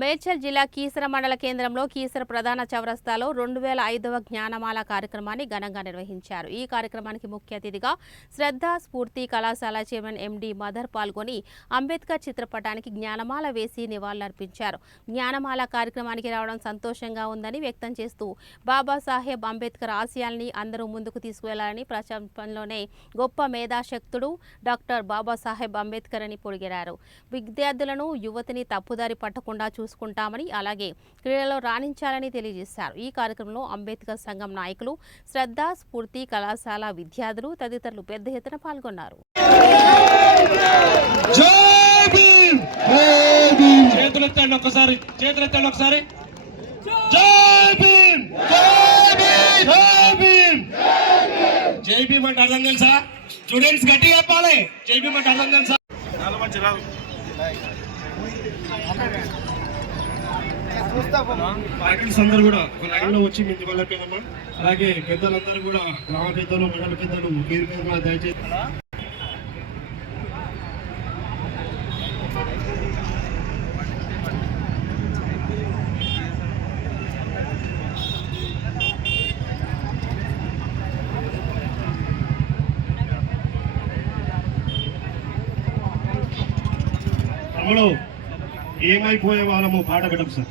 మేడ్చల్ జిల్లా కీసర మండల కేంద్రంలో కీసర ప్రధాన చౌరస్తాలో 2005వ జ్ఞానమాల కార్యక్రమాన్ని ఘనంగా నిర్వహించారు. ఈ కార్యక్రమానికి ముఖ్య అతిథిగా శ్రద్ధ స్ఫూర్తి కళాశాల చైర్మన్ ఎండి మదర్ పాల్గొని అంబేద్కర్ చిత్రపటానికి జ్ఞానమాల వేసి నివాళులర్పించారు. జ్ఞానమాల కార్యక్రమానికి రావడం సంతోషంగా ఉందని వ్యక్తం చేస్తూ బాబాసాహెబ్ అంబేద్కర్ ఆశయాల్ని అందరూ ముందుకు తీసుకువెళ్లాలని, ప్రపంచంలోనే గొప్ప మేధాశక్తుడు డాక్టర్ బాబాసాహెబ్ అంబేద్కర్ అని పొడిగారు. విద్యార్థులను యువతిని తప్పుదారి పట్టకుండా చూసుకుంటామని, అలాగే క్రీడలో రాణించాలని తెలియజేశారు. ఈ కార్యక్రమంలో అంబేద్కర్ సంఘం నాయకులు, శ్రద్ధ స్ఫూర్తి కళాశాల విద్యార్థులు తదితరులు పెద్ద ఎత్తున పాల్గొన్నారు. జై భీమ్ అంటే అర్థం తెలుసా? స్టూడెంట్స్ గట్టి చెప్పాలి. జై భీమ్ అంటే అర్థం తెలుసా? పార్టీస్ అందరూ కూడా ఒక లైన్ లో వచ్చి మేము ఇవ్వలేకపోయినామా. అలాగే పెద్దలందరూ కూడా, గ్రామ పెద్దలు, మండల పెద్దలు పేరు పేరు దయచేసి తమ్ముడు ఏమైపోయే వాళ్ళము పాట పెట్టం సార్.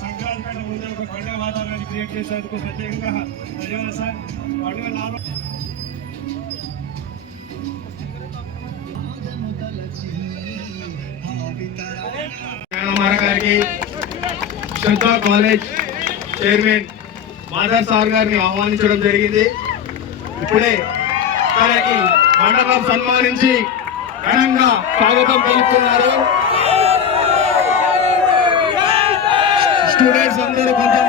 సంక్రాంతి ముందు ఒక పండుగ వాతావరణాన్ని క్రియేట్ చేసేందుకు ప్రత్యేకంగా ధన్యవాదాలు సార్. గారికి, శ్రద్ధ కాలేజ్ చైర్మన్ మాధవ్ సార్ గారిని ఆహ్వానించడం జరిగింది. ఇప్పుడే తనకి మండపం సన్మానించి ఘనంగా స్వాగతం పలుకుతున్నారు. స్టూడెంట్స్ అందరూ కొంచెం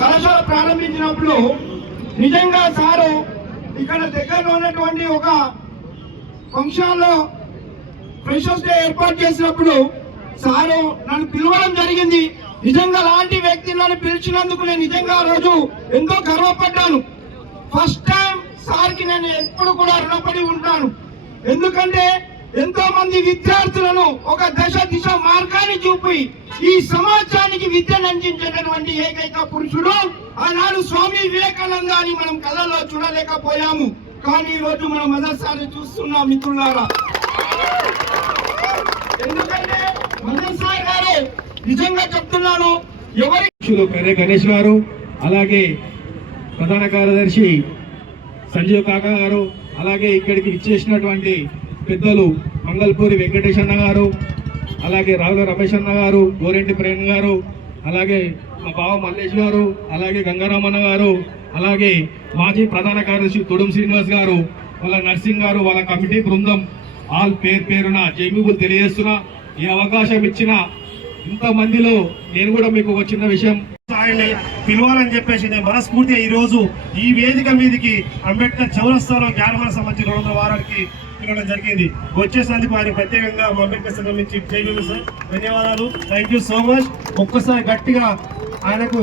కళాశాల ప్రారంభించినప్పుడు నిజంగా సారు ఇక్కడ దగ్గరలో ఉన్నటువంటి ఒక ఫంక్షన్ లో ఫ్రెషర్స్ డే ఏర్పాటు చేసినప్పుడు సారు నన్ను పిలవడం జరిగింది. నిజంగా అలాంటి వ్యక్తిని నన్ను పిలిచినందుకు నేను నిజంగా ఆ రోజు ఎంతో గర్వపడ్డాను. ఫస్ట్ టైం సార్కి నేను ఎప్పుడు కూడా రుణపడి ఉంటాను. ఎందుకంటే ఎంతో మంది విద్యార్థులను ఒక దిశ మార్గాన్ని చూపి ఈ సమాజానికి విద్యను అందించేటటువంటి ఏకైక పురుషుడు ఆనాడు స్వామి వివేకానంద అని మనం కళ్ళలో చూడలేకపోయాము. కానీ ఈ రోజు మనం మొదటిసారి చూస్తున్నాం మిత్రులారా. ఎందుకంటే మొదటిసారి గారు నిజంగా చెప్తున్నాను, ఎవరి గణేష్ గారు, అలాగే ప్రధాన కార్యదర్శి సంజీవ్ కాకా గారు, అలాగే ఇక్కడికి విచ్చేసినటువంటి పెద్దలు మంగళపూరి వెంకటేష్ అన్న గారు, అలాగే రావుల రమేష్ అన్న గారు, గోరెంటి ప్రేమ్ గారు, అలాగే మా బావ మల్లేష్ గారు, అలాగే గంగారామన్న గారు, అలాగే మాజీ ప్రధాన కార్యదర్శి తొడుం శ్రీనివాస్ గారు, వాళ్ళ నర్సింగ్ గారు, వాళ్ళ కమిటీ బృందం ఆల్ పేరున జైబీబులు తెలియజేస్తున్నా. ఈ అవకాశం ఇచ్చిన ఇంతమందిలో నేను కూడా మీకు ఒక చిన్న విషయం ఆయన్ని పిలవాలని చెప్పేసి నేను మనస్ఫూర్తిగా ఈ రోజు ఈ వేదిక మీదకి అంబేద్కర్ చౌరస్తాలో జ్ఞానమాల సంబంధించి 200 వారానికి పిలవడం జరిగింది. వచ్చేసేందుకు ఆయన ప్రత్యేకంగా మా అంబేద్కర్ సంఘం నుంచి జైలు సార్ ధన్యవాదాలు. Thank you so much. ఒక్కసారి గట్టిగా ఆయనకు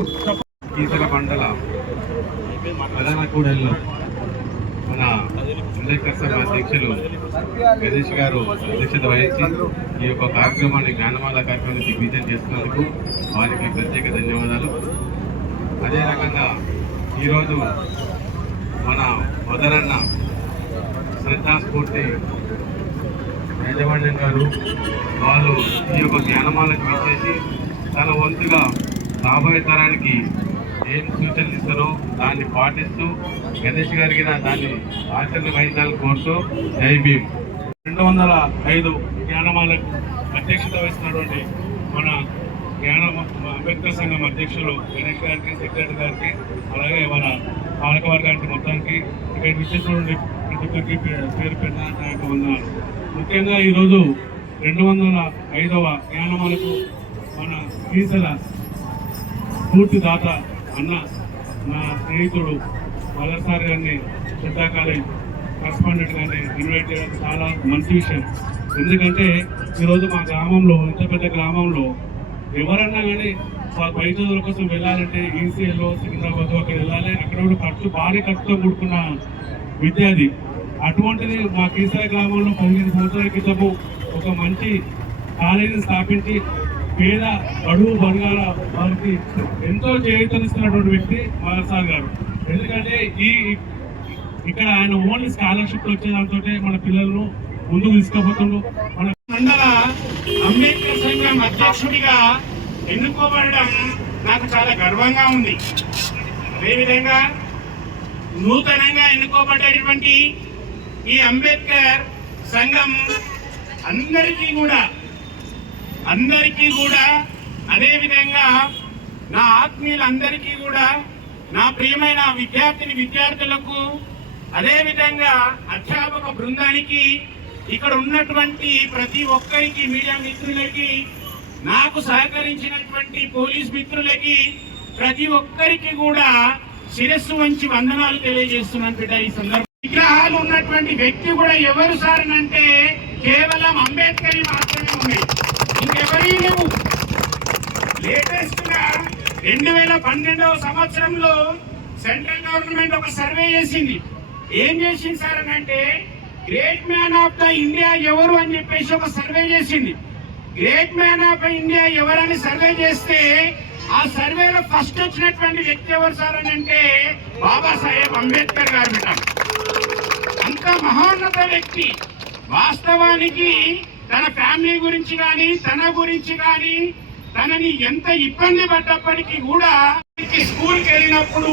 కీసర మండల ప్రధాన కూడలిలో మన అంబేద్కర్ సంఘ అధ్యక్షులు గణేష్ గారు అధ్యక్షత వహించి ఈ యొక్క కార్యక్రమాన్ని జ్ఞానమాల కార్యక్రమాన్ని దిగ్విజయం చేస్తున్నందుకు వారికి ప్రత్యేక ధన్యవాదాలు. అదే రకంగా ఈరోజు మన మొదలన్న శ్రద్ధాస్ఫూర్తి యాజమాన్యం గారు వాళ్ళు ఈ యొక్క జ్ఞానమాలకు విచ్చేసి తన వంతుగా రాబోయే తరానికి ఏం సూచనలు ఇస్తారో దాన్ని పాటిస్తూ గణేష్ గారికి దాన్ని ఆచరణ వహించాలని కోరుతూ జై భీమ్. 205 జ్ఞానమాలకు అధ్యక్షత వహిస్తున్నటువంటి మన అంబేద్కర్ సంఘం అధ్యక్షులు గణేష్ గారికి, సెక్రటరీ గారికి, అలాగే మన పాలకవర్గానికి మొత్తానికి ఇక్కడ విచ్చేసినటువంటి ప్రతి ఒక్కరికి పేరు పెట్టడానికి ఉన్నారు. ముఖ్యంగా ఈరోజు 205వ జ్ఞానమాలకు మన కీసల స్ఫూర్తిదాత అన్న నా స్నేహితుడు మదర్సార్ గారిని శ్రద్ధా కాలేజ్ కరస్పాండెంట్ గారిని ఇన్వైట్ చేయడం చాలా మంచి విషయం. ఎందుకంటే ఈరోజు మా గ్రామంలో, ఇంత పెద్ద గ్రామంలో ఎవరన్నా కానీ పై చదువుల కోసం వెళ్ళాలంటే ఈసీఎల్లో సికింద్రాబాద్ అక్కడ వెళ్ళాలి. అక్కడ కూడా భారీ ఖర్చుతో కూడుకున్న విద్య అది. అటువంటిది మా కీసర గ్రామంలో 15 సంవత్సరాల క్రితము ఒక మంచి కాలేజీని స్థాపించి పేద బడుగు వర్గాల వారికి ఎంతో చేయూతనిస్తున్నటువంటి వ్యక్తి మదర్సార్ గారు. ఎందుకంటే ఇక్కడ ఆయన ఓన్లీ స్కాలర్షిప్ వచ్చేదాంతో మన పిల్లలను ముందుకు తీసుకుపోతున్నారు. మన మండల అంబేద్కర్ సంఘం అధ్యక్షుడిగా ఎన్నుకోబడడం నాకు చాలా గర్వంగా ఉంది. అదేవిధంగా నూతనంగా ఎన్నుకోబడ్డటువంటి ఈ అంబేద్కర్ సంఘం అందరికీ కూడా అదేవిధంగా నా ఆత్మీయులందరికీ కూడా, నా ప్రియమైన విద్యార్థులకు, అదేవిధంగా అధ్యాపక బృందానికి, ఇక్కడ ఉన్నటువంటి ప్రతి ఒక్కరికి, మీడియా మిత్రులకి, నాకు సహకరించినటువంటి పోలీస్ మిత్రులకి, ప్రతి ఒక్కరికి కూడా శిరస్సు వంచి వందనాలు తెలియజేస్తున్నాను బిడ్డ. ఈ సందర్భంగా విగ్రహాలు ఉన్నటువంటి వ్యక్తి కూడా ఎవరు సార్ అంటే కేవలం అంబేద్కర్ మాత్రమే ఉన్నాయి, ఇంకెవరీ లేవు. లేటెస్ట్ గా 2012వ సంవత్సరంలో సెంట్రల్ గవర్నమెంట్ ఒక సర్వే చేసింది. ఏం చేసింది సార్ అని అంటే great man of the India ఎవరు అని చెప్పేసి ఒక సర్వే చేసింది. గ్రేట్ మ్యాన్ ఆఫ్ ఇండియా ఎవరని సర్వే చేస్తే ఆ సర్వేలో ఫస్ట్ వచ్చినటువంటి వ్యక్తి ఎవరు సార్ అని అంటే బాబాసాహెబ్ అంబేద్కర్ గారు పెట్టారు. అంత మహోన్నత వ్యక్తి. వాస్తవానికి తన ఫ్యామిలీ గురించి కానీ, తన గురించి కానీ, తనని ఎంత ఇబ్బంది పడ్డప్పటికీ కూడా స్కూల్కి వెళ్ళినప్పుడు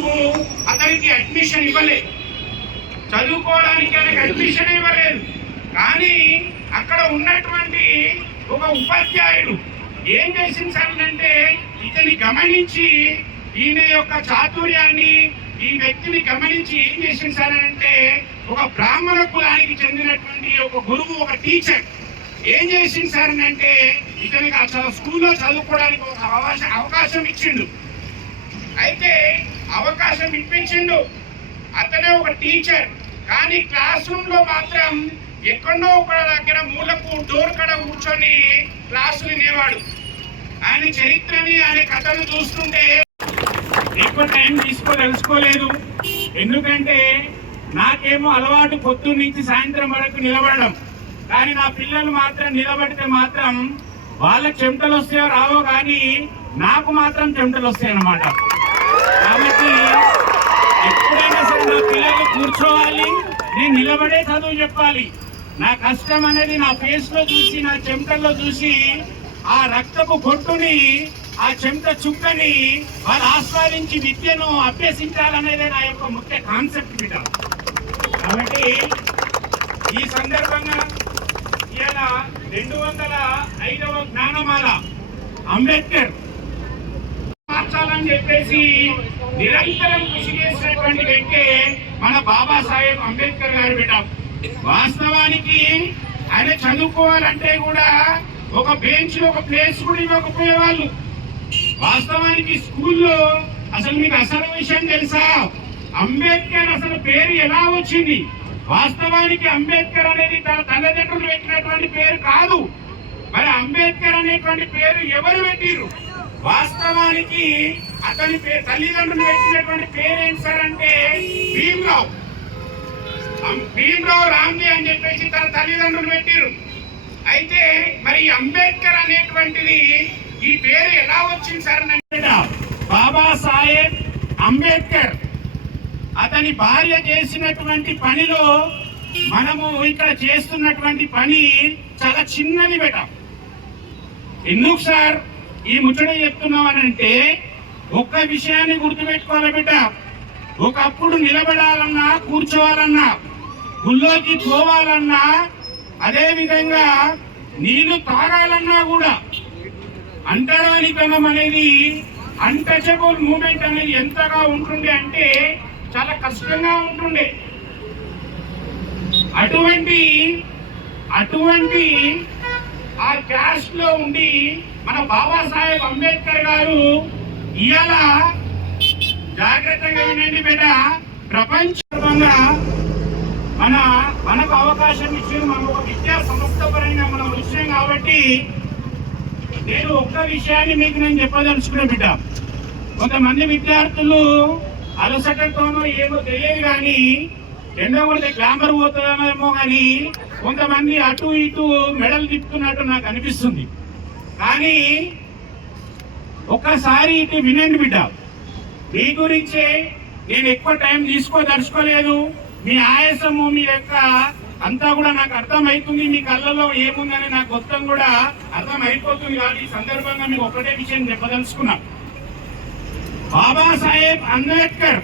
అతనికి అడ్మిషన్ ఇవ్వలేదు, చదువుకోవడానికి ఆయనకి అడ్మిషన్ ఇవ్వలేదు. కానీ అక్కడ ఉన్నటువంటి ఒక ఉపాధ్యాయుడు ఏం చేసింది సార్ అంటే ఇతని గమనించి, ఈయన యొక్క చాతుర్యాన్ని, ఈ వ్యక్తిని గమనించి ఏం చేసింది సార్ అంటే ఒక బ్రాహ్మణ కులానికి చెందినటువంటి ఒక గురువు, ఒక టీచర్ ఏం చేసింది సార్ అంటే ఇతనికి అసలు స్కూల్లో చదువుకోవడానికి ఒక అవకాశం ఇచ్చిండు. అయితే అవకాశం ఇప్పించిండు, అతనే ఒక టీచర్. కానీ క్లాస్ రూమ్ లో మాత్రం ఎక్కడో ఒక దగ్గర మూలకు డోర్ కడ కూర్చొని క్లాసులు వినేవాడు. ఆయన చరిత్రని, ఆయన కథలు చూస్తుంటే ఎక్కువ టైం తెలుసుకోలేదు. ఎందుకంటే నాకేమో అలవాటు పొద్దున్న నుంచి సాయంత్రం వరకు నిలబడడం. కానీ నా పిల్లలు మాత్రం నిలబడితే మాత్రం వాళ్ళకి చెమటలు వస్తాయో రావో కానీ నాకు మాత్రం చెమటలు వస్తాయి అన్నమాట. కాబట్టి ఎప్పుడైనా సరే నా పిల్లలు కూర్చోవాలి, నేను నిలబడే చదువు చెప్పాలి. నా కష్టం అనేది నా ఫేస్ లో చూసి, నా చెమటల్లో చూసి ఆ రక్తపు బొట్టుని, ఆ చెమట చుక్కని వాళ్ళు ఆస్వాదించి విద్యను అభ్యసించాలనేదే నా యొక్క ముఖ్య కాన్సెప్ట్ బిడ్డ. కాబట్టి ఈ సందర్భంగా ఇలా 205వ జ్ఞానమాల అంబేద్కర్ మార్చాలని చెప్పేసి నిరంతరం కృషి చేసినటువంటి వ్యక్తి మన బాబాసాహెబ్ అంబేద్కర్ గారు బిడ్డ. వాస్తవానికి ఆయన చదువుకోవాలంటే కూడా ఒక బెంచ్ లో ఒక ప్లేస్ కూడా ఇవ్వకపోయేవాళ్ళు. వాస్తవానికి స్కూల్లో అసలు మీకు అసలు విషయం తెలుసా? అంబేద్కర్ అసలు పేరు ఎలా వచ్చింది? వాస్తవానికి అంబేద్కర్ అనేది తన తల్లిదండ్రులు పెట్టినటువంటి పేరు కాదు. మరి అంబేద్కర్ అనేటువంటి పేరు ఎవరు పెట్టిరు? వాస్తవానికి అతని తల్లిదండ్రులు పెట్టినటువంటి పేరు ఏంటి సార్ అంటే భీమ్రావ్ రామ్జీ అని చెప్పేసి తన తల్లిదండ్రులు పెట్టిరు. అయితే మరి అంబేద్కర్ అనేటువంటిది ఈ పేరు ఎలా వచ్చింది సార్ అంటే బాబాసాహెబ్ అంబేద్కర్ అతని భార్య చేసినటువంటి పనిలో మనము ఇక్కడ చేస్తున్నటువంటి పని చాలా చిన్నది బెట. ఎందుకు సార్ ఈ ముచ్చట చెప్తున్నామనంటే ఒక్క విషయాన్ని గుర్తుపెట్టుకోవాలి బిడ్డ. ఒకప్పుడు నిలబడాలన్నా, కూర్చోవాలన్నా, గుళ్ళోకి పోవాలన్నా, అదే విధంగా నీళ్లు తాగాలన్నా కూడా అంటరానితనం అనేది, అన్టచబుల్ మూమెంట్ అనేది ఎంతగా ఉంటుండే అంటే చాలా కష్టంగా ఉంటుండే. అటువంటి ఆ క్యాస్ట్ లో ఉండి మన బాబాసాహెబ్ అంబేద్కర్ గారు ఇవాళ జాగ్రత్తగా వినండి బిడ్డ, ప్రపంచంగా మనకు అవకాశం ఇచ్చి మనం ఒక విద్యా సంస్థ పరంగా మనం విషయం కాబట్టి నేను ఒక్క విషయాన్ని మీకు నేను చెప్పదలుచుకున్నా బిడ్డ. కొంతమంది విద్యార్థులు అలసటతోనో ఏమో తెలియదు కానీ రెండో కొడితే గ్లామర్ పోతుందేమో కానీ కొంతమంది అటు ఇటు మెడలు తిప్పుతున్నట్టు నాకు అనిపిస్తుంది. కానీ ఒక్కసారి ఇటు వినండి బిడ్డ, మీ గురించే నేను ఎక్కువ టైం తీసుకోదలుచుకోలేదు. మీ ఆయాసము మీ యొక్క అంతా కూడా నాకు అర్థమవుతుంది, మీ కళ్ళలో ఏముందని నాకు మొత్తం కూడా అర్థం అయిపోతుంది. కాబట్టి ఈ సందర్భంగా మీకు ఒకటే విషయం చెప్పదలుచుకున్నా. బాబాసాహెబ్ అంబేద్కర్